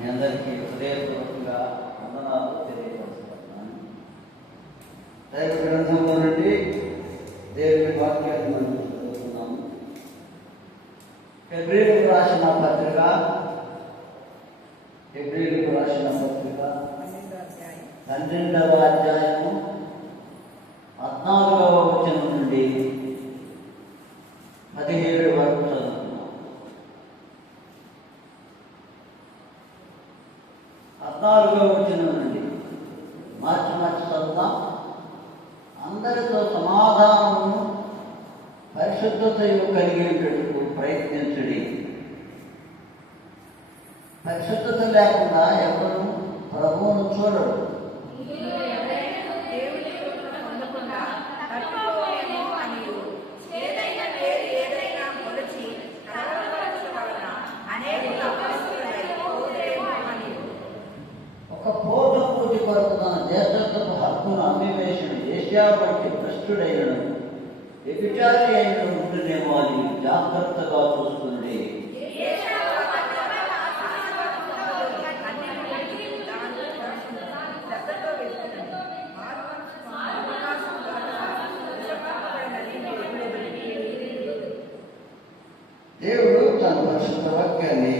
మీ అందరికీ హృదయపూర్వకంగా వందనాలు తెలియపరుస్తున్నాను దైవ గ్రంథంలో నుండి దేవుని వాక్యాన్ని మనం చదువుతున్నాము. ఫిబ్రిలకు రాసిన పత్రిక ఫిబ్రిలకు రాసిన పత్రిక పన్నెండవ అధ్యాయము పద్నాలుగవ వచనం నుండి పదిహేడు పరిశుద్ధతయు కలిగేటట్టు ప్రయత్నించడి. పరిశుద్ధత లేకుండా ఎవరు ప్రభువును చూడరు. ఒక పూట పూటి కొరకు తన జ్యేష్ఠత్వపు హక్కును అమ్మివేసిన ఏషియా భ్రష్టుడైన వారిని జాగ్రత్తగా చూస్తుంది దేవుడు తన పరిశుద్ధ వాక్యాన్ని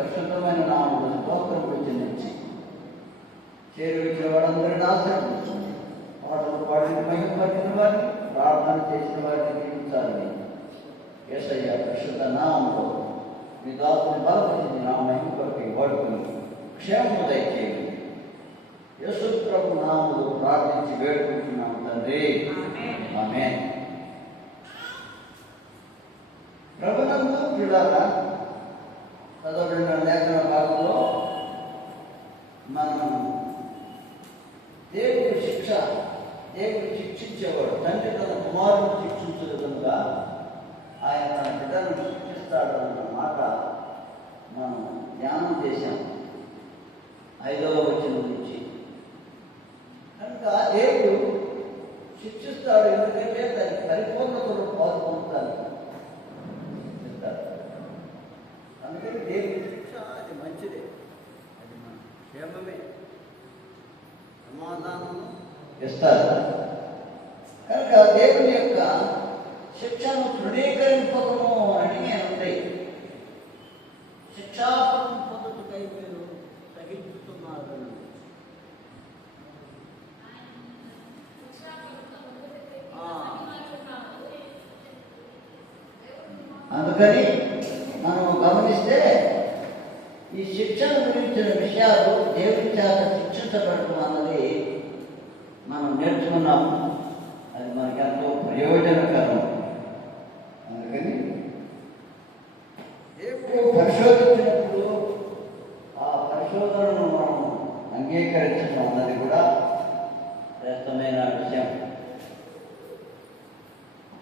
పరిశుద్ధమైన నామములు స్తోత్రం చెల్లించి చేరువిచ్చిన వారందరిని ఆశీర్వదించండి పాటలు పాడిన మహిమపరిచిన వారిని ప్రార్థన చేసిన వారిని దీవించాలని యేసయ్య పరిశుద్ధ నామంలో మీ దాసుని బలపరిచి నా మహిమ కొరకు వాడుకుని క్షేమము దయచేయండి. యేసు ప్రభు నామములు ప్రార్థించి వేడుకుంటున్నాం తండ్రి. ఆమేన్. ప్రభునందు పిల్లల చదవబడిన లేఖన భాగంలో మనం దేవుడి శిక్ష దేవుడు శిక్షించేవాడు తండ్రి తన కుమారుని శిక్షించే విధంగా ఆయన తన బిడ్డను శిక్షిస్తాడు అన్న మాట మనం ధ్యానం చేశాం. ఐదవ వచనం నుంచి. కనుక దేవుడు శిక్షిస్తాడు ఎందుకంటే దానికి పరిపూర్ణతను పాలు Estado.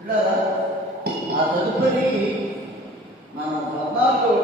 పిల్లరా ఆ తదుపరి మనం పద్నాలుగో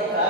America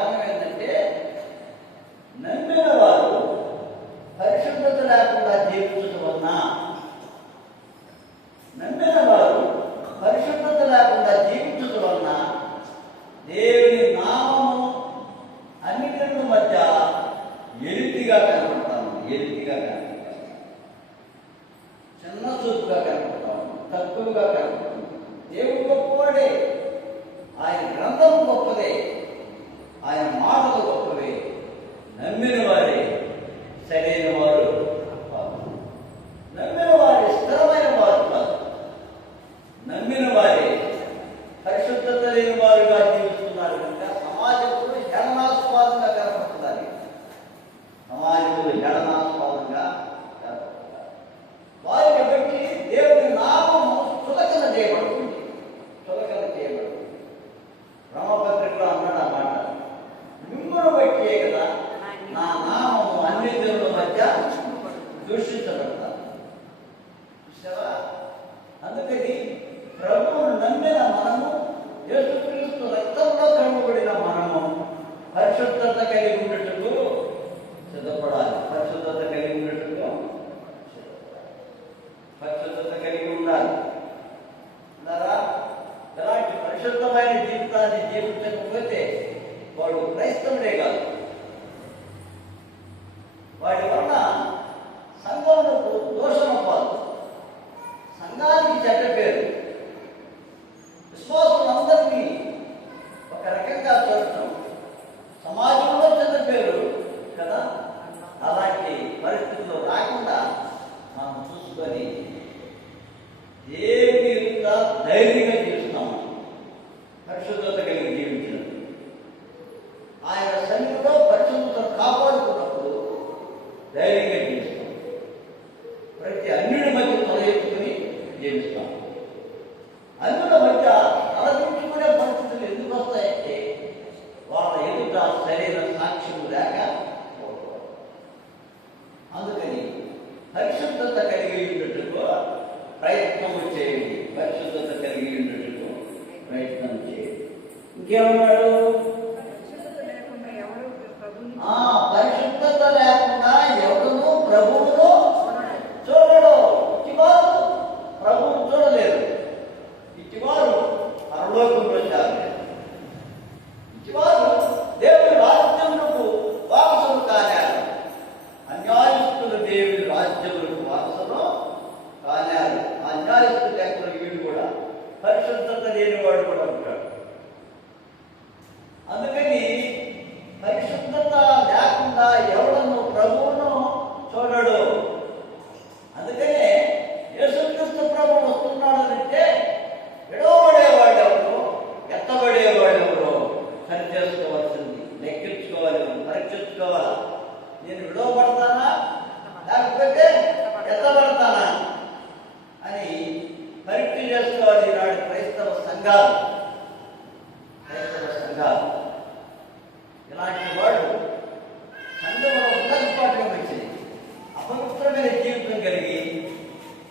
Welcome,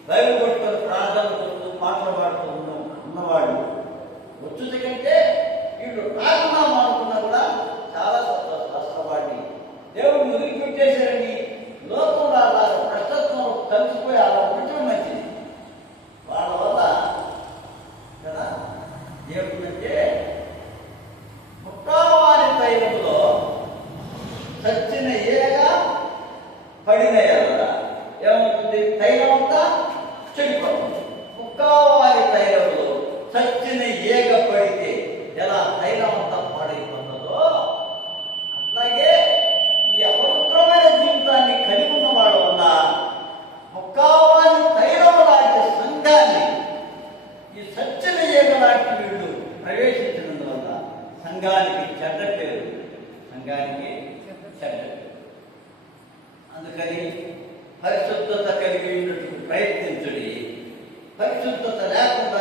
బైబిల్ పట్టుకొని ప్రార్థన చేస్తూ మాట్లాడుతూ ఉన్న ఉన్నవాడు వచ్చేది కంటే వీళ్ళు ప్రార్థన Vai tudo para o Tadá, com o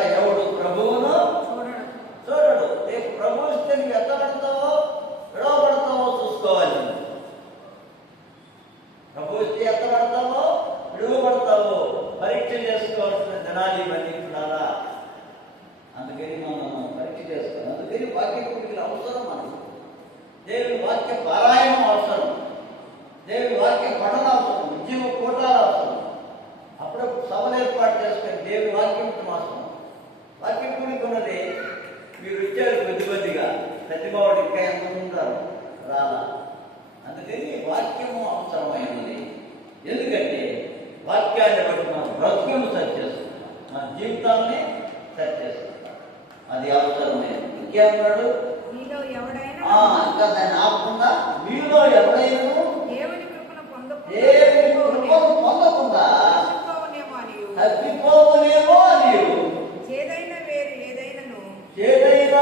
ఏమన్నాడు మీలో ఇంకా దాన్ని ఆపకుండా మీలో ఎవడైనా దేవుని కృపను పొందకుండా ఏదైనా వేరు ఏదైనా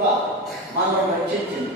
యొక్క మనల్ని రక్షించింది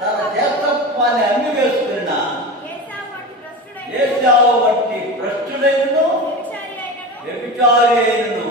తన అమ్మి వేసుకున్న ఏసావు వంటి భ్రష్టుడైనను. వ్యభిచారి అయినను.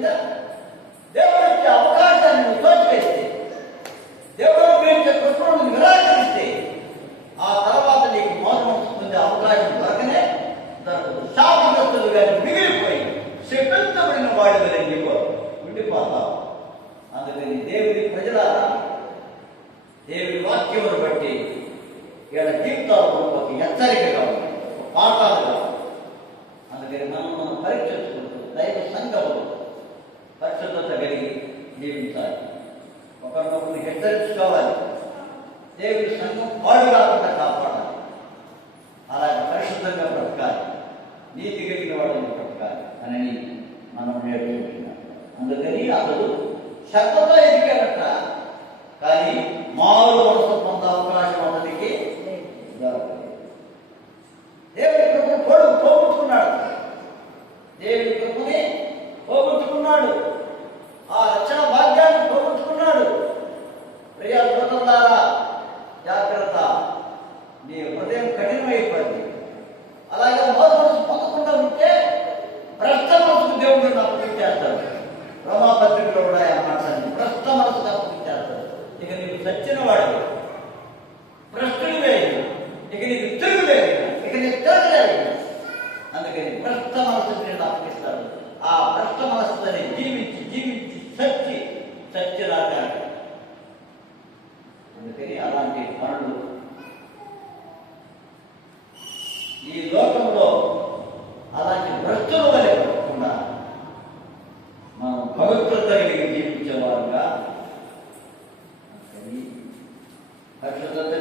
the పరిశుద్ధత